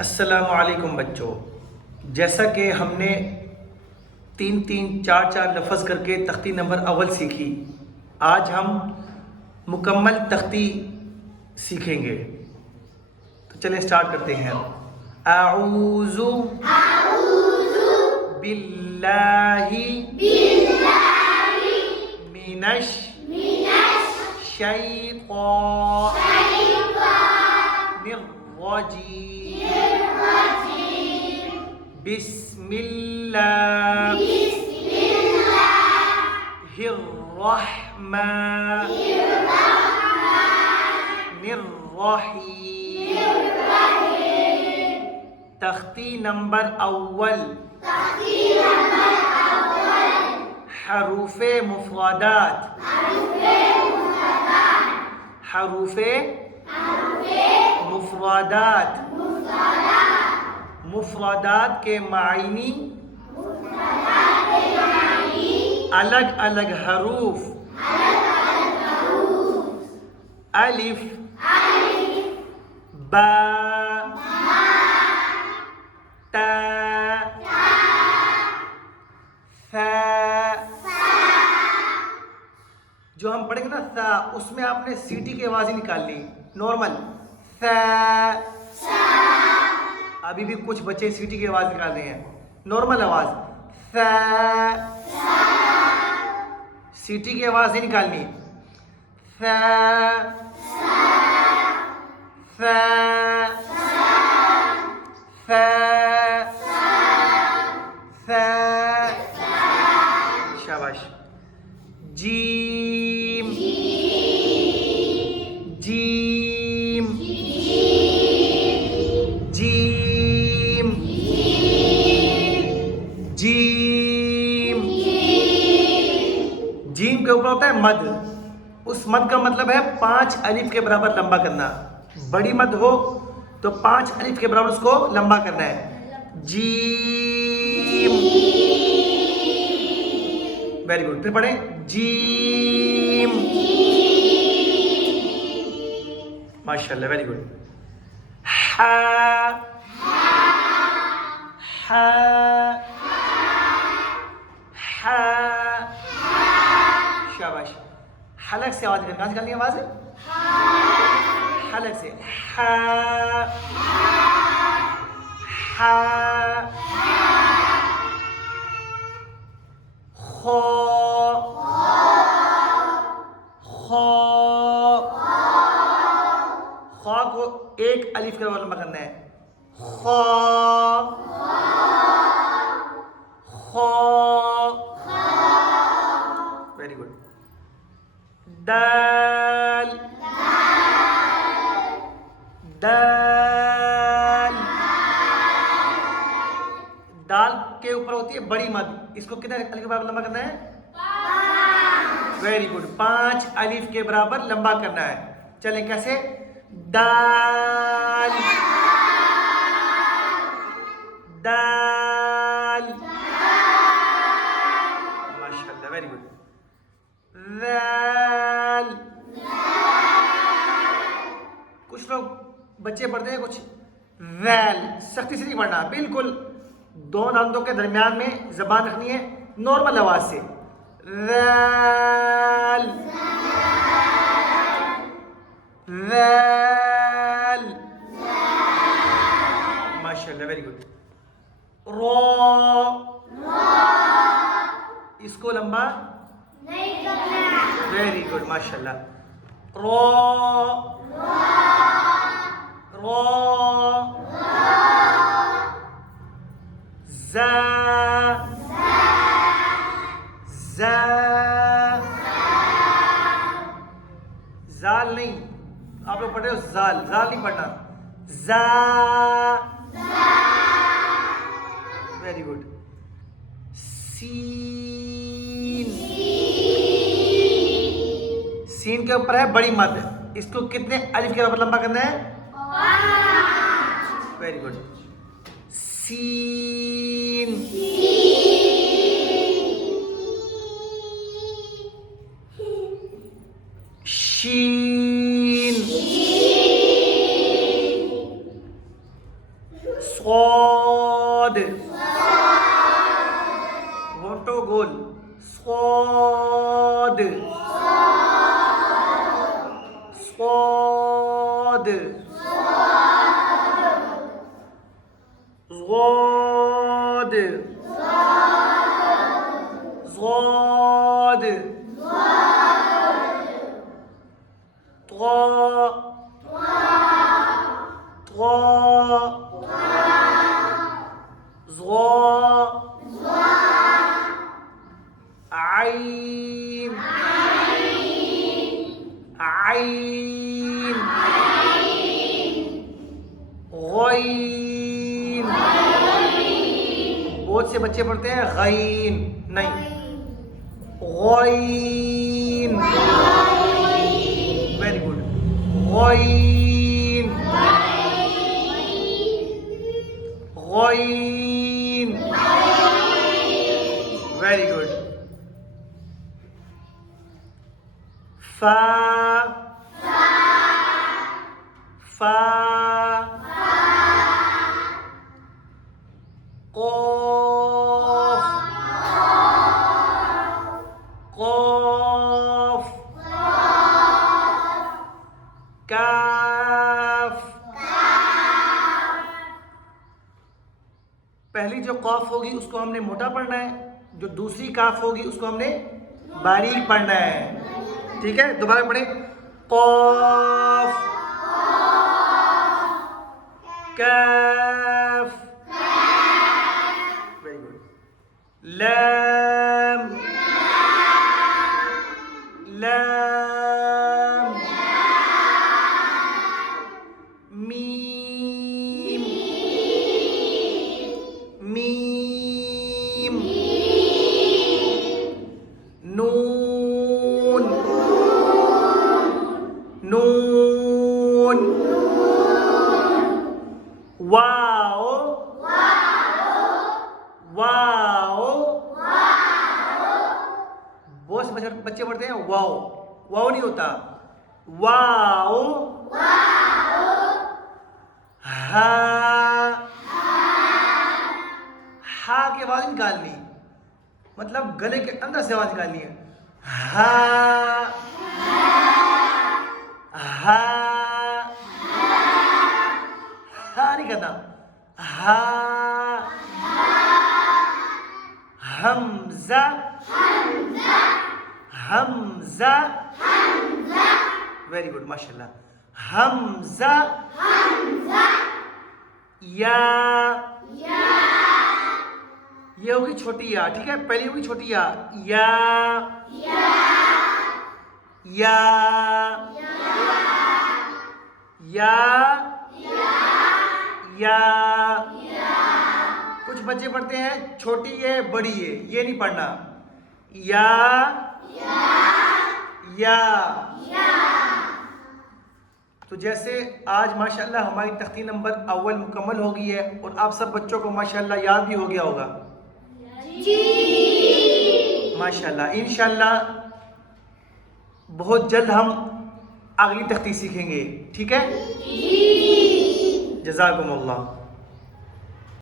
अस्सलामुअलैकुम बच्चों। जैसा कि हमने तीन तीन चार चार लफ्ज़ करके तख्ती नंबर अव्वल सीखी, आज हम मुकम्मल तख्ती सीखेंगे। तो चलें स्टार्ट करते हैं। आऊज़ु बिल्लाहि मिनश शैतानिर रजीम। बिस्मिल्लाहिर्रहमानिर्रहीम। तख्ती नंबर अव्वल हरूफे मुफ़रदात। हरूफे मुफ़रदात। मुफ़रदात के मायनी अलग अलग हरूफ। अलिफ, बा, ता, सा। जो हम पढ़ेंगे ना सा, उसमें आपने सीटी की आवाज़ ही निकालनी नॉर्मल सा। अभी भी कुछ बच्चे सीटी की आवाज़ निकाल रहे हैं, नॉर्मल आवाज़ सा। सीटी की आवाज़ ही निकालनी सा सा सा सा। शाबाश। Gym, gym, gym, gym. Gym के ऊपर होता है मद। उस मद का मतलब है 5 अलिफ के बराबर लंबा करना। बड़ी मद हो तो 5 अलिफ के बराबर उसको लंबा करना है। जीम। Very good. फिर पढ़ें जीम। माशाल्लाह, वेरी गुड। हा, हा, हा। शाबाश। हलक से आवाज निकालनी, कहाँ से निकालनी आवाज है? हलक से। हा, हा। खो, खो। खो को एक अलिफ के बराबर लंबा करना है। खो, खो। Very good. दाल, दाल। दाल के ऊपर होती है बड़ी मद। इसको कितने अलिफ के बराबर लंबा करना है? 5। Very good. 5 अलिफ के बराबर लंबा करना है। चलें कैसे? दाल, दाल। माशाल्लाह, वेरी गुड। दाल। कुछ लोग बच्चे पढ़ते हैं कुछ वैल, सख्ती से नहीं पढ़ना, बिल्कुल दो दांतों के दरमियान में जबान रखनी है, नॉर्मल आवाज से। Well, well. माशाल्लाह, वेरी गुड। रो, इसको लंबा नहीं करना। वेरी गुड, माशाल्लाह। रो, रो। जा, जा। जाल नहीं, आप लोग पढ़ रहे हो जाल, जाल नहीं पढ़ना। जा। Very good. सीन, सीन के ऊपर है बड़ी मद। इसको कितने अलिफ के बराबर लंबा करना है? 5। Very good. सीन, शीन, स्वाद, होठों गोल, स्वाद, स्वाद, ज़ाद, ज़ाद, त्वा, त्वा, ज़ा, आइन, आइन, गईन। बहुत से बच्चे पढ़ते हैं गईन, नहीं, गईन। वेरी गुड, गईन, गईन, वेरी गुड। फा, फा, क़ाफ़, क़ाफ़, काफ। पहली जो क़ाफ़ होगी उसको हमने मोटा पढ़ना है, जो दूसरी काफ होगी उसको हमने बारीक पढ़ना है। ठीक है, दोबारा पढ़े। क़ाफ़, काफ, वेरी गुड। लाम, लाम, मीम, मीम, नून, नून, वाओ, वाओ। बहुत से बच्चे पढ़ते हैं वाओ, वाओ नहीं होता, वाओ। हा, हा की आवाज निकालनी, मतलब गले के अंदर से आवाज निकालनी है। हा, हा, हा नहीं करना। हा, हमजा, हमजा, वेरी गुड, माशाल्लाह। हमजा, या, ये होगी छोटी या। ठीक है, पहली होगी छोटी या, या, या, या, या। कुछ बच्चे पढ़ते हैं छोटी है बड़ी है, ये नहीं पढ़ना। या, या। तो जैसे आज माशाल्लाह हमारी तख्ती नंबर अव्वल मुकम्मल हो गई है और आप सब बच्चों को माशाल्लाह याद भी हो गया होगा। जी माशाल्लाह। इंशाल्लाह बहुत जल्द हम अगली तख्ती सीखेंगे। ठीक है, जज़ाकुमुल्लाह।